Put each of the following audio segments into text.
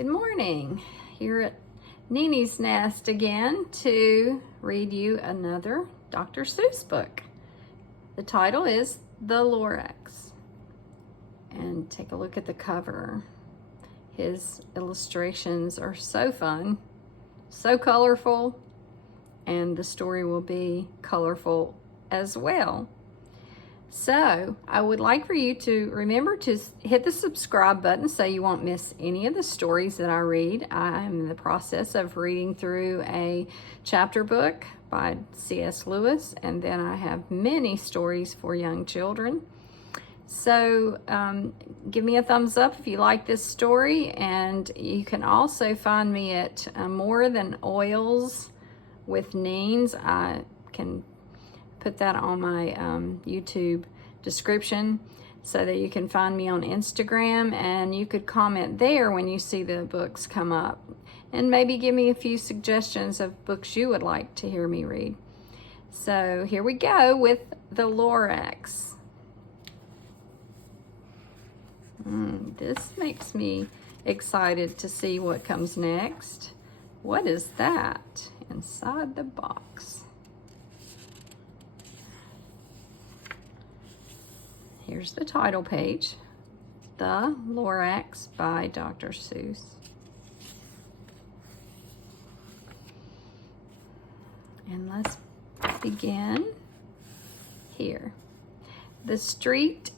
Good morning. Here at Nini's Nest again to read you another Dr. Seuss book. The title is The Lorax. And take a look at the cover. His illustrations are so fun, so colorful, and the story will be colorful as well. So I would like for you to remember to hit the subscribe button so you won't miss any of the stories that I read. I'm in the process of reading through a chapter book by C.S. Lewis, and then I have many stories for young children. So give me a thumbs up if you like this story, and you can also find me at More Than Oils with Neens. I can put that on my YouTube description so that you can find me on Instagram, and you could comment there when you see the books come up, and maybe give me a few suggestions of books you would like to hear me read. So here we go with The Lorax. This makes me excited to see what comes next. What is that inside the box? Here's the title page, The Lorax by Dr. Seuss. And let's begin here. The street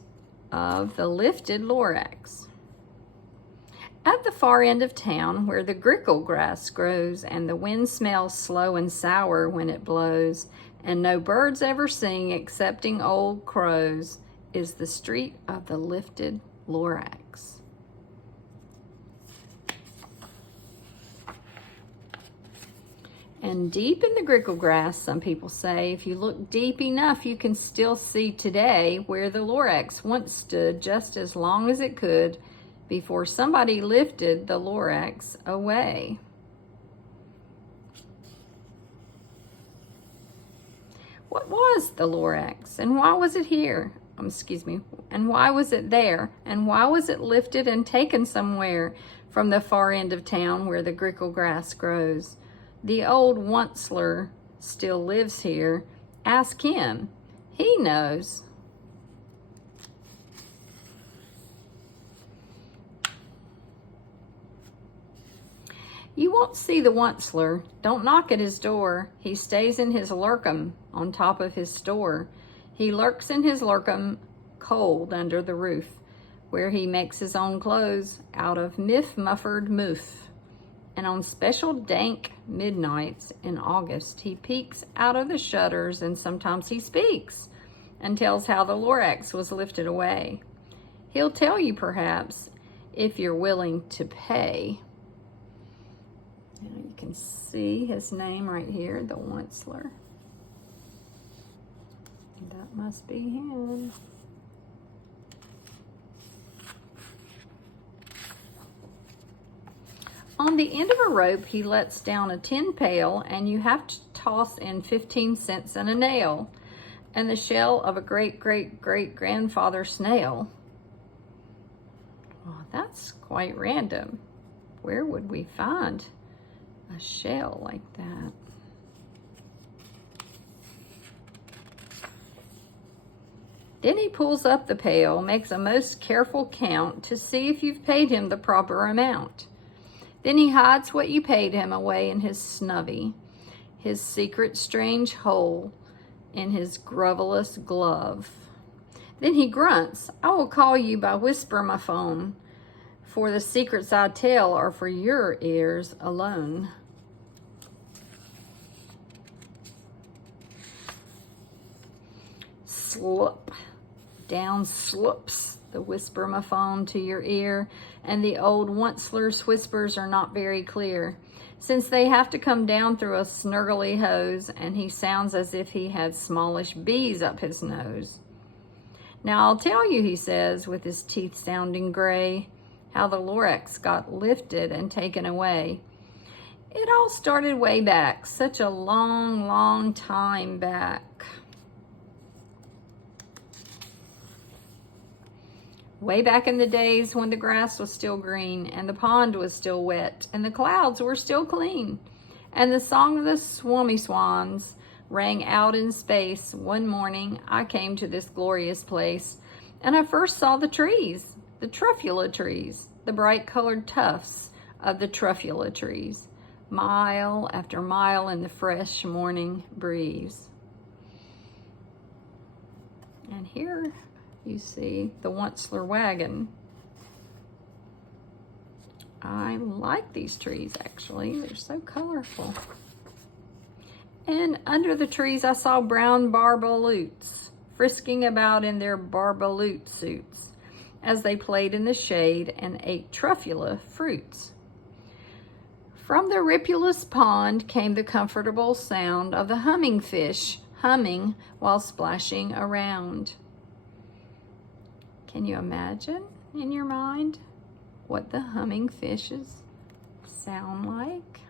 of the lifted Lorax. At the far end of town, where the grickle grass grows and the wind smells slow and sour when it blows, and no birds ever sing excepting old crows, is the street of the lifted Lorax. And deep in the grickle grass, some people say, if you look deep enough, you can still see today where the Lorax once stood just as long as it could before somebody lifted the Lorax away. What was the Lorax, and why was it here? And why was it there? And why was it lifted and taken somewhere from the far end of town where the grickle grass grows? The old onceler still lives here. Ask him. He knows. You won't see the onceler. Don't knock at his door. He stays in his lurkum on top of his store. He lurks in his lurkum cold under the roof, where he makes his own clothes out of muffered moof. And on special dank midnights in August, he peeks out of the shutters, and sometimes he speaks and tells how the Lorax was lifted away. He'll tell you, perhaps, if you're willing to pay. Now you can see his name right here, the onceler. That must be him. On the end of a rope, he lets down a tin pail, and you have to toss in 15 cents and a nail, and the shell of a great-great-great-grandfather snail. Well, that's quite random. Where would we find a shell like that? Then he pulls up the pail, makes a most careful count to see if you've paid him the proper amount. Then he hides what you paid him away in his snubby, his secret strange hole in his grovelous glove. Then he grunts, I will call you by whisper-my-phone, for the secrets I tell are for your ears alone. Slop. Down slips the whisper-my-phone to your ear, and the old onceler's whispers are not very clear, since they have to come down through a snurgly hose, and he sounds as if he had smallish bees up his nose. Now I'll tell you, he says, with his teeth sounding gray, how the Lorax got lifted and taken away. It all started way back, such a long, long time back. way back in the days when the grass was still green and the pond was still wet and the clouds were still clean. And the song of the swummy swans rang out in space. One morning I came to this glorious place, and I first saw the trees, the truffula trees, the bright colored tufts of the truffula trees, mile after mile in the fresh morning breeze. And here you see the Onceler wagon. I like these trees, actually. They're so colorful. And under the trees, I saw brown barbaloots frisking about in their barbaloot suits as they played in the shade and ate truffula fruits. From the ripulous pond came the comfortable sound of the humming fish humming while splashing around. Can you imagine in your mind what the humming fishes sound like?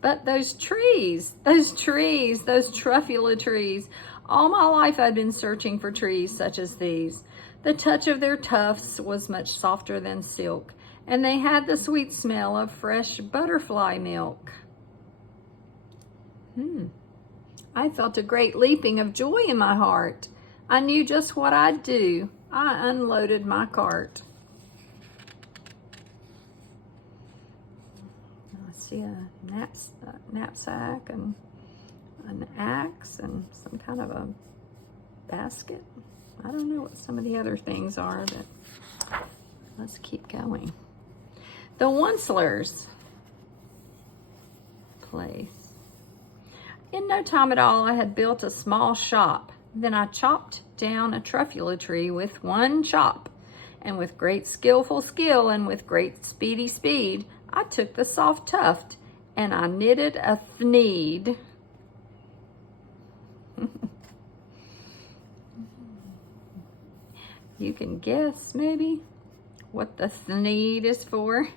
But those trees, those truffula trees, all my life I'd been searching for trees such as these. The touch of their tufts was much softer than silk, and they had the sweet smell of fresh butterfly milk. I felt a great leaping of joy in my heart. I knew just what I'd do. I unloaded my cart. I see a knapsack and an axe and some kind of a basket. I don't know what some of the other things are, but let's keep going. The Oncelers' place. In no time at all, I had built a small shop. Then I chopped down a truffula tree with one chop, and with great skillful skill and with great speedy speed, I took the soft tuft and I knitted a thneed. You can guess, maybe, what the thneed is for.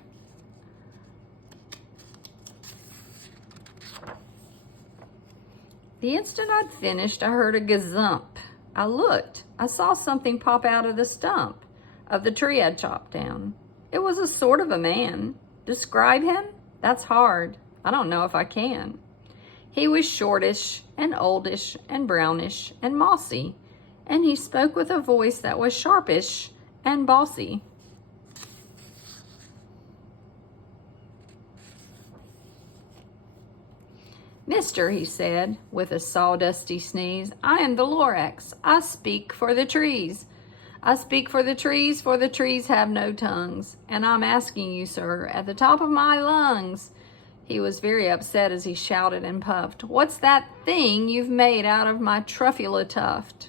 The instant I'd finished, I heard a gazump. I looked. I saw something pop out of the stump of the tree I'd chopped down. It was a sort of a man. Describe him? That's hard. I don't know if I can. He was shortish and oldish and brownish and mossy, and he spoke with a voice that was sharpish and bossy. Mister, he said, with a sawdusty sneeze, I am the Lorax. I speak for the trees. I speak for the trees have no tongues. And I'm asking you, sir, at the top of my lungs. He was very upset as he shouted and puffed. What's that thing you've made out of my truffula tuft?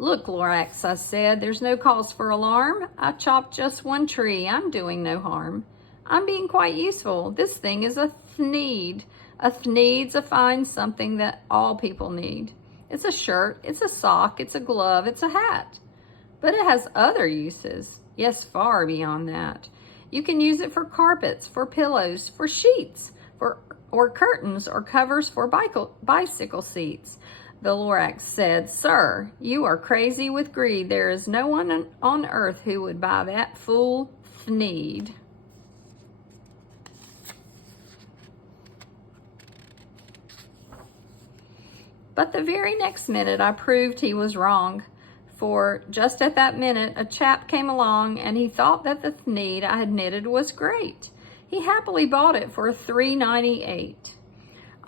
Look, Lorax, I said, there's no cause for alarm. I chopped just one tree. I'm doing no harm. I'm being quite useful. This thing is a thneed. A thneed's a fine something that all people need. It's a shirt, it's a sock, it's a glove, it's a hat. But it has other uses. Yes, far beyond that. You can use it for carpets, for pillows, for sheets, or curtains, or covers for bicycle seats. The Lorax said, Sir, you are crazy with greed. There is no one on earth who would buy that fool thneed. But the very next minute I proved he was wrong, for just at that minute a chap came along and he thought that the thneed I had knitted was great. He happily bought it for $3.98.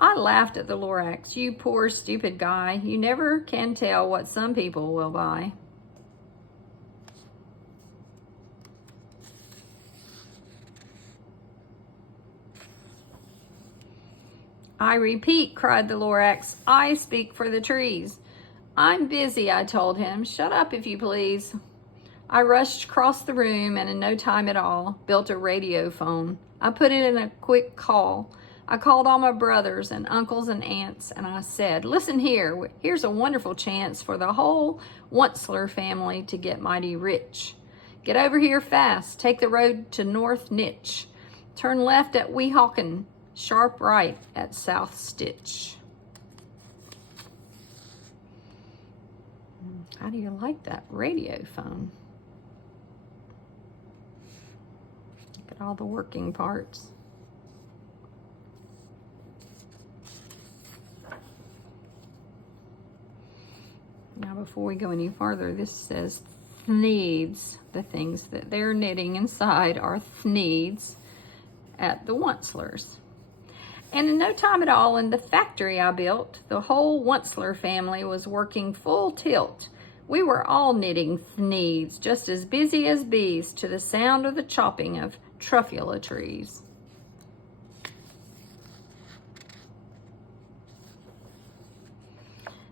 I laughed at the Lorax. You poor stupid guy. You never can tell what some people will buy. I repeat, cried the Lorax, I speak for the trees. I'm busy, I told him. Shut up, if you please. I rushed across the room and in no time at all built a radio phone. I put it in a quick call. I called all my brothers and uncles and aunts, and I said, listen here, here's a wonderful chance for the whole Onceler family to get mighty rich. Get over here fast. Take the road to North Nitch. Turn left at Weehawken. Sharp right at South Stitch. How do you like that radio phone? Look at all the working parts. Now before we go any farther, this says Thneeds. The things that they're knitting inside are Thneeds at the Oncelers. And in no time at all in the factory I built, the whole Onceler family was working full tilt. We were all knitting Thneeds, just as busy as bees, to the sound of the chopping of truffula trees.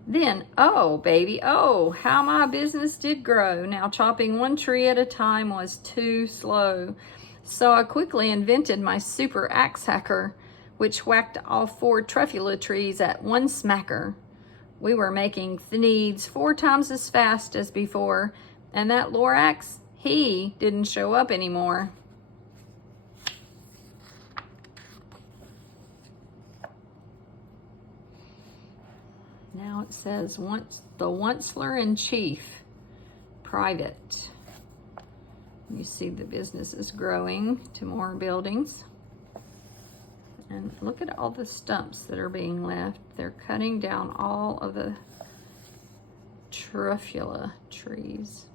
Then, oh, baby, oh, how my business did grow. Now chopping one tree at a time was too slow. So I quickly invented my super axe hacker, which whacked all 4 truffula trees at one smacker. We were making Thneeds 4 times as fast as before, and that Lorax, he didn't show up anymore. Now it says the Onceler in Chief, private. You see the business is growing to more buildings. And look at all the stumps that are being left. They're cutting down all of the truffula trees.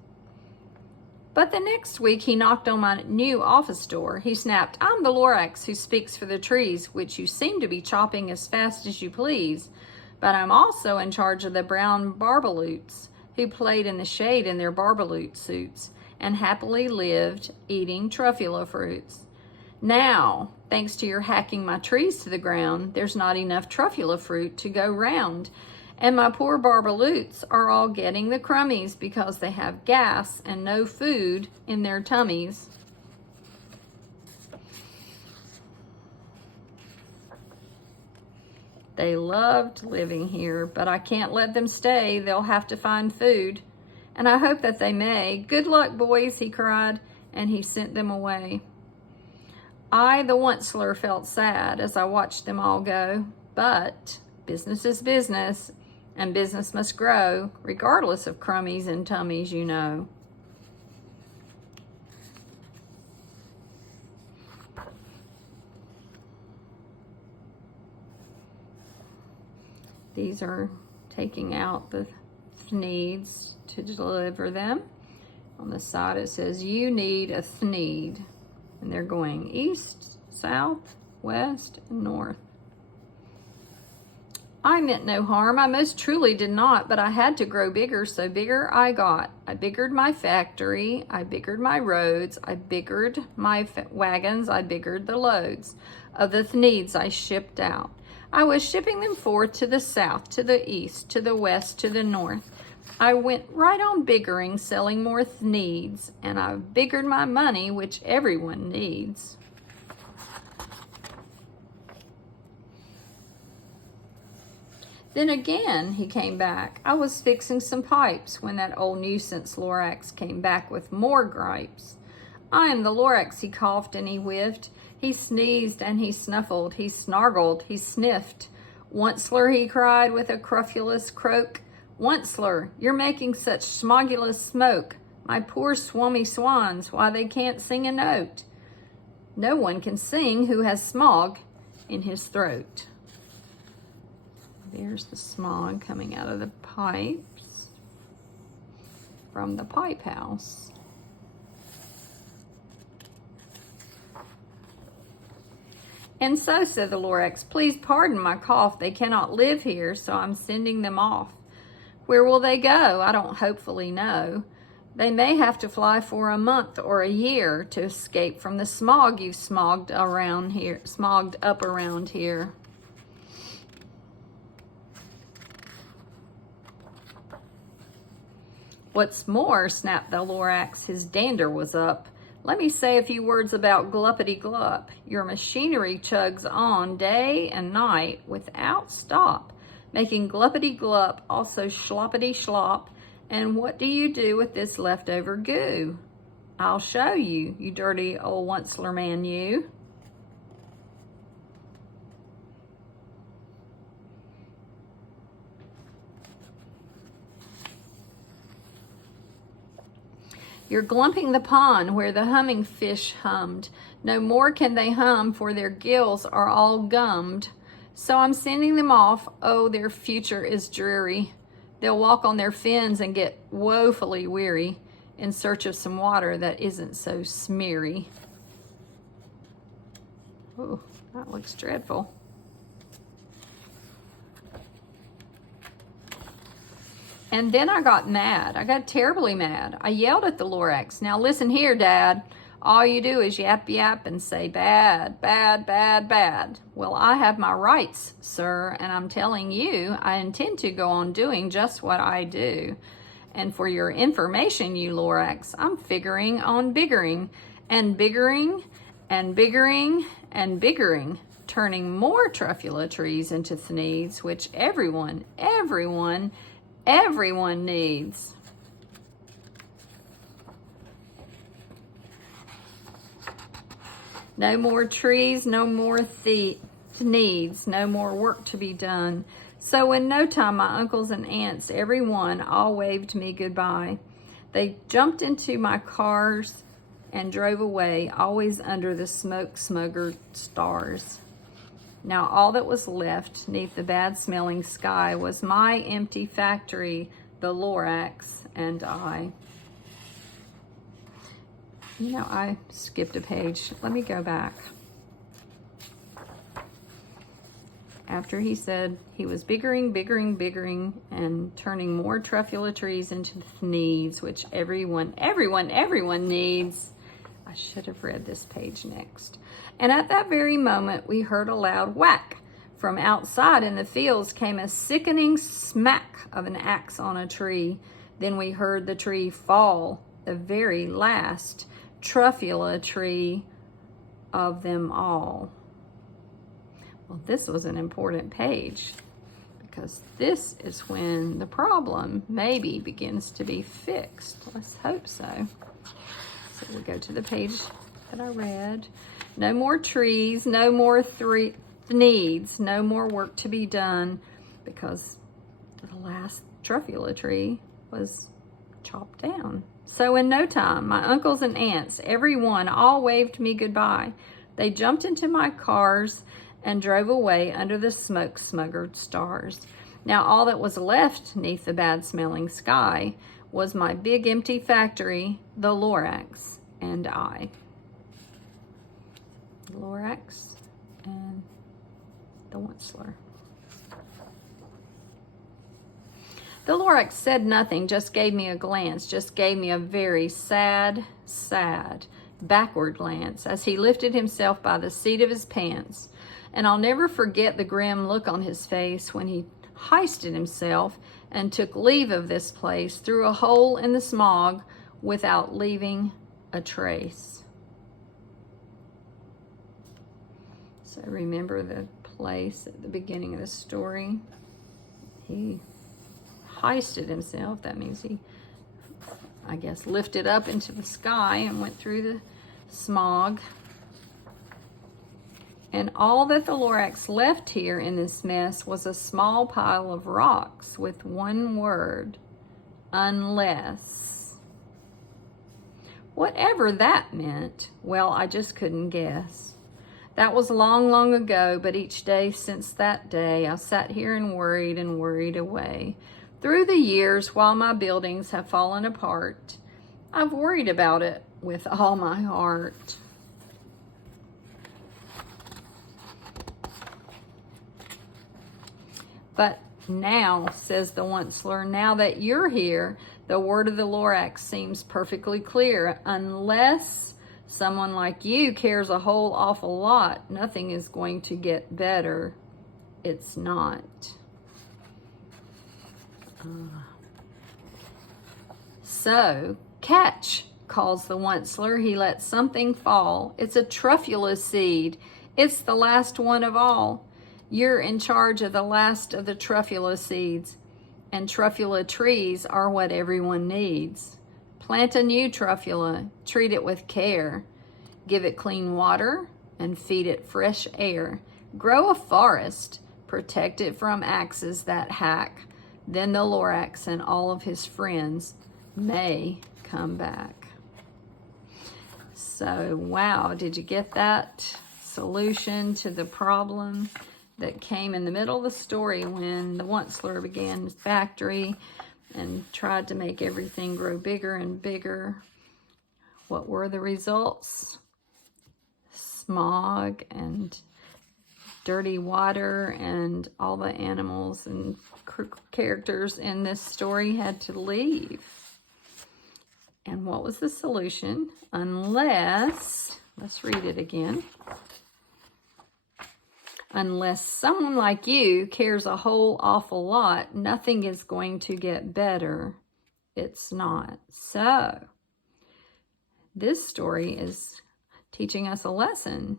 But the next week he knocked on my new office door. He snapped, "I'm the Lorax who speaks for the trees, which you seem to be chopping as fast as you please. But I'm also in charge of the brown barbaloots who played in the shade in their barbaloot suits and happily lived eating truffula fruits. Now, thanks to your hacking my trees to the ground, there's not enough truffula fruit to go round. And my poor barbaloots are all getting the crummies because they have gas and no food in their tummies." They loved living here, but I can't let them stay. They'll have to find food, and I hope that they may. "Good luck, boys," he cried, and he sent them away. I, the Onceler, felt sad as I watched them all go, but business is business, and business must grow, regardless of crummies and tummies, you know. These are taking out the Thneeds to deliver them. On the side it says, "You need a Thneed." And they're going east, south, west, and north. I meant no harm. I most truly did not, but I had to grow bigger, so bigger I got. I biggered my factory. I biggered my roads. I biggered my wagons. I biggered the loads of the Thneeds I shipped out. I was shipping them forth to the south, to the east, to the west, to the north. I went right on biggering, selling more Thneeds, and I've biggered my money, which everyone needs. Then again he came back. I was fixing some pipes when that old nuisance Lorax came back with more gripes. "I am the Lorax," he coughed and he whiffed. He sneezed and he snuffled, he snargled, he sniffed. "Onceler," he cried with a crufulous croak, "Onceler, you're making such smogulous smoke. My poor swummy swans, why they can't sing a note. No one can sing who has smog in his throat." There's the smog coming out of the pipes from the pipe house. "And so," said the Lorax, "please pardon my cough. They cannot live here, so I'm sending them off." "Where will they go?" "I don't hopefully know. They may have to fly for a month or a year to escape from the smog you've smogged up around here." "What's more," snapped the Lorax, his dander was up, "let me say a few words about Gluppity Glup. Your machinery chugs on day and night without stop, making Gluppity Glup, also Schloppity Schlop. And what do you do with this leftover goo? I'll show you, you dirty old Onceler man, you." You're glumping the pond where the humming fish hummed. No more can they hum, for their gills are all gummed. So I'm sending them off. Oh, their future is dreary. They'll walk on their fins and get woefully weary in search of some water that isn't so smeary. Oh, that looks dreadful. And then I got mad. I got terribly mad. I yelled at the Lorax. Now listen here, Dad. All you do is yap yap and say bad, bad, bad, bad. Well, I have my rights, sir, and I'm telling you, I intend to go on doing just what I do. And for your information, you Lorax, I'm figuring on biggering and biggering and biggering and biggering, turning more truffula trees into thneeds, which everyone needs. No more trees, no more needs, no more work to be done. So in no time, my uncles and aunts, everyone, all waved me goodbye. They jumped into my cars and drove away, always under the smoke-smuggered stars. Now all that was left neath the bad-smelling sky was my empty factory, the Lorax, and I. You know, I skipped a page. Let me go back. After he said he was biggering, and turning more truffula trees into thneeds, which everyone needs. I should have read this page next. And at that very moment, we heard a loud whack. From outside in the fields came a sickening smack of an axe on a tree. Then we heard the tree fall, the very last truffula tree of them all. Well, this was an important page because this is when the problem maybe begins to be fixed. Let's hope so. So we go to the page that I read. No more trees, no more needs, no more work to be done because the last truffula tree was chopped down. So in no time, my uncles and aunts, everyone, all waved me goodbye. They jumped into my cars and drove away under the smoke-smuggered stars. Now all that was left neath the bad-smelling sky was my big empty factory, the Lorax, and I. Lorax and the Onceler. The Lorax said nothing, just gave me a glance, just gave me a very sad, backward glance as he lifted himself by the seat of his pants. And I'll never forget the grim look on his face when he hoisted himself and took leave of this place through a hole in the smog without leaving a trace. So remember the place at the beginning of the story? He hoisted himself. That means he, I guess, lifted up into the sky and went through the smog. And all that the Lorax left here in this mess was a small pile of rocks with one word: unless. Whatever that meant, well, I just couldn't guess. That was long, long ago, but each day since that day, I sat here and worried away. Through the years, while my buildings have fallen apart, I've worried about it with all my heart. But now, says the Onceler, now that you're here, the word of the Lorax seems perfectly clear. Unless someone like you cares a whole awful lot, nothing is going to get better. It's not. So, catch, calls the Onceler. He lets something fall. It's a truffula seed. It's the last one of all. You're in charge of the last of the truffula seeds, and truffula trees are what everyone needs. Plant a new truffula, treat it with care, give it clean water, and feed it fresh air. Grow a forest, protect it from axes that hack. Then the Lorax and all of his friends may come back. So, wow, did you get that solution to the problem that came in the middle of the story when the Onceler began his factory and tried to make everything grow bigger and bigger? What were the results? Smog and dirty water, and all the animals and characters in this story had to leave. And what was the solution? Unless, let's read it again. Unless someone like you cares a whole awful lot, nothing is going to get better. It's not. So, this story is teaching us a lesson.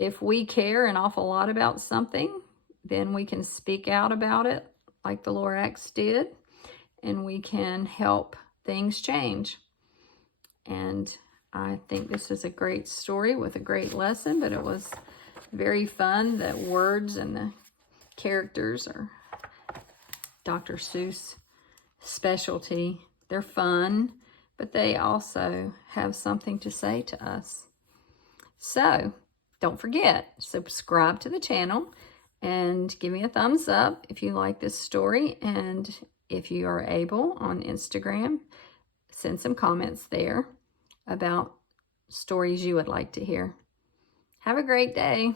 If we care an awful lot about something, then we can speak out about it like the Lorax did, and we can help things change. And I think this is a great story with a great lesson, but it was very fun. The words and the characters are Dr. Seuss' specialty. They're fun, but they also have something to say to us. So, don't forget, subscribe to the channel and give me a thumbs up if you like this story. And if you are able, on Instagram, send some comments there about stories you would like to hear. Have a great day.